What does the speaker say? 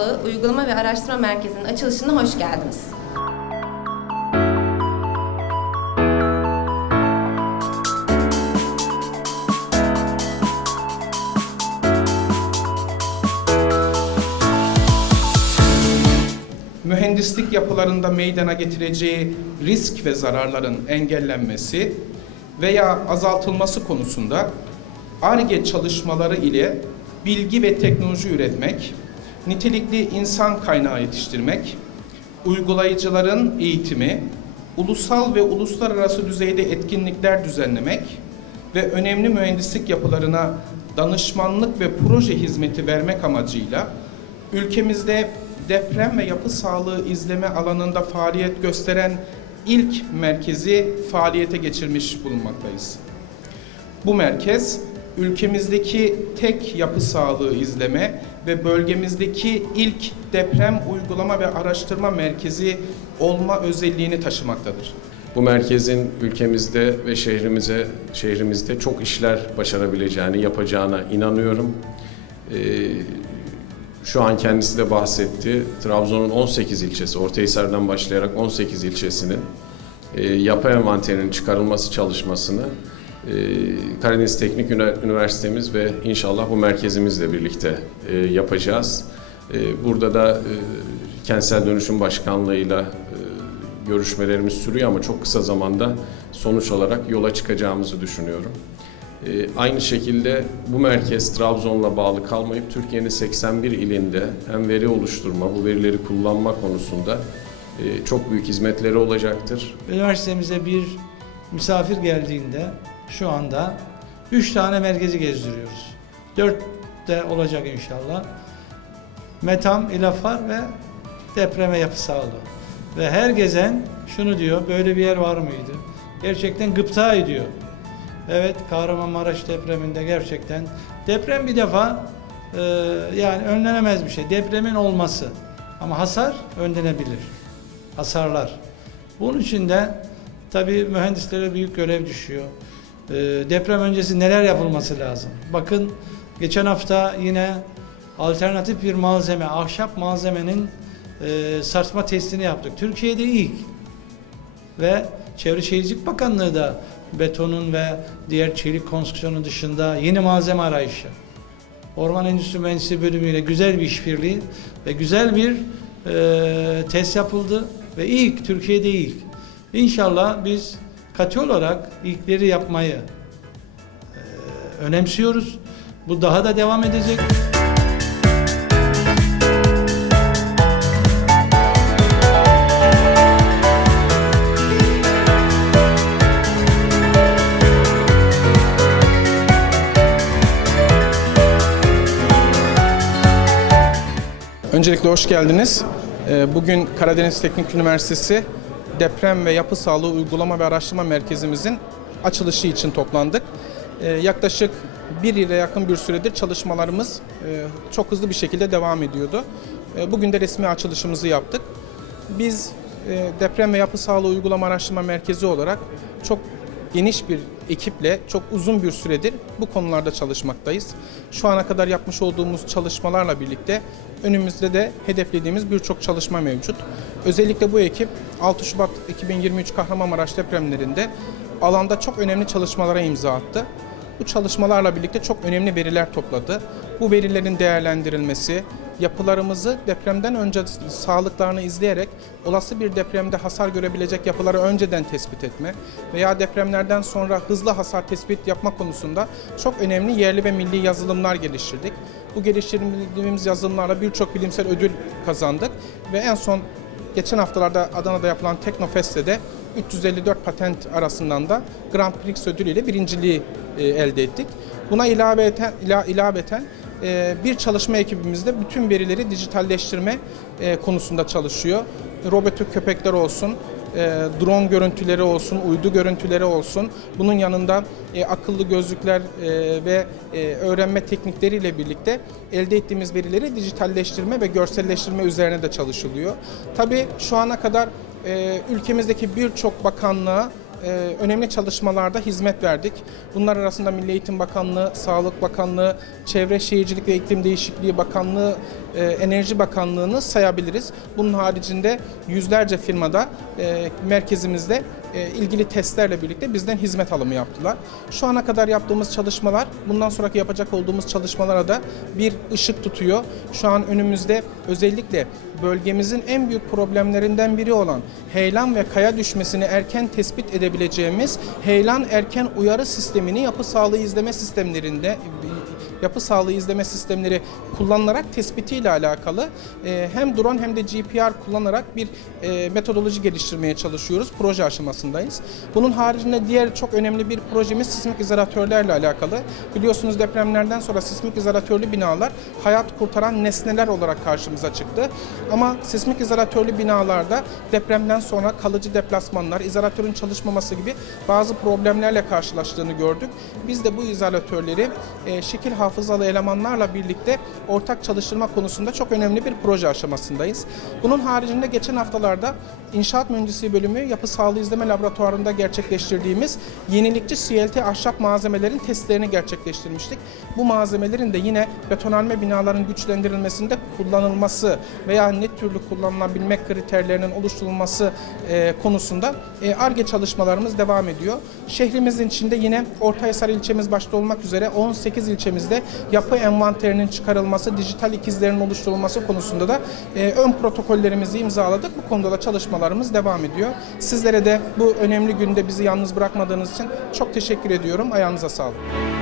Sağlığı Uygulama ve Araştırma Merkezi'nin açılışına hoş geldiniz. mühendislik yapılarında meydana getireceği risk ve zararların engellenmesi veya azaltılması konusunda ARGE çalışmaları ile bilgi ve teknoloji üretmek, nitelikli insan kaynağı yetiştirmek, uygulayıcıların eğitimi, ulusal ve uluslararası düzeyde etkinlikler düzenlemek ve önemli mühendislik yapılarına danışmanlık ve proje hizmeti vermek amacıyla ülkemizde deprem ve yapı sağlığı izleme alanında faaliyet gösteren ilk merkezi faaliyete geçirmiş bulunmaktayız. Bu merkez ülkemizdeki tek yapı sağlığı izleme ve bölgemizdeki ilk deprem uygulama ve araştırma merkezi olma özelliğini taşımaktadır. Bu merkezin ülkemizde ve şehrimize şehrimizde çok işler başarabileceğini, yapacağına inanıyorum. Ee, şu an kendisi de bahsetti. Trabzon'un 18 ilçesi, Ortahisar'dan başlayarak 18 ilçesinin e, yapı envanterinin çıkarılması çalışmasını Karadeniz Teknik Üni- Üniversitemiz ve inşallah bu merkezimizle birlikte e, yapacağız. E, burada da e, Kentsel Dönüşüm Başkanlığı'yla e, görüşmelerimiz sürüyor ama çok kısa zamanda sonuç olarak yola çıkacağımızı düşünüyorum. Ee, aynı şekilde bu merkez Trabzon'la bağlı kalmayıp Türkiye'nin 81 ilinde hem veri oluşturma, bu verileri kullanma konusunda çok büyük hizmetleri olacaktır. Üniversitemize bir misafir geldiğinde şu anda üç tane merkezi gezdiriyoruz. Dört de olacak inşallah. Metam, İlafar ve depreme yapı sağlığı. Ve her gezen şunu diyor, böyle bir yer var mıydı? Gerçekten gıpta ediyor. Evet, Kahramanmaraş depreminde gerçekten deprem bir defa e, yani önlenemez bir şey. Depremin olması. Ama hasar önlenebilir. Hasarlar. Bunun için de tabii mühendislere büyük görev düşüyor. Ee, deprem öncesi neler yapılması lazım? Bakın geçen hafta yine alternatif bir malzeme, ahşap malzemenin e, sarsma testini yaptık. Türkiye'de ilk ve Çevre Şehircilik Bakanlığı da betonun ve diğer çelik konstrüksiyonun dışında yeni malzeme arayışı. Orman Endüstri Mühendisliği bölümüyle güzel bir işbirliği ve güzel bir e, test yapıldı ve ilk Türkiye'de ilk. İnşallah biz katı olarak ilkleri yapmayı e, önemsiyoruz. Bu daha da devam edecek. Öncelikle hoş geldiniz. Ee, Bugün Karadeniz Teknik Üniversitesi Deprem ve Yapı Sağlığı Uygulama ve Araştırma Merkezimizin açılışı için toplandık. Ee, Yaklaşık bir yıla yakın bir süredir çalışmalarımız e, çok hızlı bir şekilde devam ediyordu. E, Bugün de resmi açılışımızı yaptık. Biz e, Deprem ve Yapı Sağlığı Uygulama Araştırma Merkezi olarak çok geniş bir ekiple çok uzun bir süredir bu konularda çalışmaktayız. Şu ana kadar yapmış olduğumuz çalışmalarla birlikte önümüzde de hedeflediğimiz birçok çalışma mevcut. Özellikle bu ekip 6 Şubat 2023 Kahramanmaraş depremlerinde alanda çok önemli çalışmalara imza attı. Bu çalışmalarla birlikte çok önemli veriler topladı. Bu verilerin değerlendirilmesi, yapılarımızı depremden önce sağlıklarını izleyerek olası bir depremde hasar görebilecek yapıları önceden tespit etme veya depremlerden sonra hızlı hasar tespit yapma konusunda çok önemli yerli ve milli yazılımlar geliştirdik. Bu geliştirdiğimiz yazılımlarla birçok bilimsel ödül kazandık ve en son geçen haftalarda Adana'da yapılan Teknofest'te de 354 patent arasından da Grand Prix ödülüyle birinciliği e, elde ettik. Buna ilaveten, ila, ilaveten bir çalışma ekibimizde bütün verileri dijitalleştirme e, konusunda çalışıyor. Robotik köpekler olsun, e, drone görüntüleri olsun, uydu görüntüleri olsun. Bunun yanında e, akıllı gözlükler ve öğrenme teknikleriyle birlikte elde ettiğimiz verileri dijitalleştirme ve görselleştirme üzerine de çalışılıyor. Tabii şu ana kadar ülkemizdeki birçok bakanlığa e, önemli çalışmalarda hizmet verdik. Bunlar arasında Milli Eğitim Bakanlığı, Sağlık Bakanlığı, Çevre Şehircilik ve İklim Değişikliği Bakanlığı e, Enerji Bakanlığı'nı sayabiliriz. Bunun haricinde yüzlerce firmada e, merkezimizde e, ilgili testlerle birlikte bizden hizmet alımı yaptılar. Şu ana kadar yaptığımız çalışmalar, bundan sonraki yapacak olduğumuz çalışmalara da bir ışık tutuyor. Şu an önümüzde özellikle bölgemizin en büyük problemlerinden biri olan heyelan ve kaya düşmesini erken tespit edebileceğimiz heyelan erken uyarı sistemini yapı sağlığı izleme sistemlerinde yapı sağlığı izleme sistemleri kullanılarak tespitiyle alakalı e, hem drone hem de GPR kullanarak bir e, metodoloji geliştirmeye çalışıyoruz. Proje aşamasındayız. Bunun haricinde diğer çok önemli bir projemiz sismik izolatörlerle alakalı. Biliyorsunuz depremlerden sonra sismik izolatörlü binalar hayat kurtaran nesneler olarak karşımıza çıktı. Ama sismik izolatörlü binalarda depremden sonra kalıcı deplasmanlar, izolatörün çalışmaması gibi bazı problemlerle karşılaştığını gördük. Biz de bu izolatörleri e, şekil hafızalı elemanlarla birlikte ortak çalıştırma konusunda çok önemli bir proje aşamasındayız. Bunun haricinde geçen haftalarda İnşaat Mühendisliği Bölümü Yapı Sağlığı İzleme Laboratuvarı'nda gerçekleştirdiğimiz yenilikçi CLT ahşap malzemelerin testlerini gerçekleştirmiştik. Bu malzemelerin de yine betonarme binaların güçlendirilmesinde kullanılması veya ne türlü kullanılabilmek kriterlerinin oluşturulması e, konusunda ARGE çalışmalarımız devam ediyor. Şehrimizin içinde yine Ortahisar ilçemiz başta olmak üzere 18 ilçemizde yapı envanterinin çıkarılması, dijital ikizlerin oluşturulması konusunda da e, ön protokollerimizi imzaladık. Bu konuda da çalışmalarımız devam ediyor. Sizlere de bu önemli günde bizi yalnız bırakmadığınız için çok teşekkür ediyorum. Ayağınıza sağlık.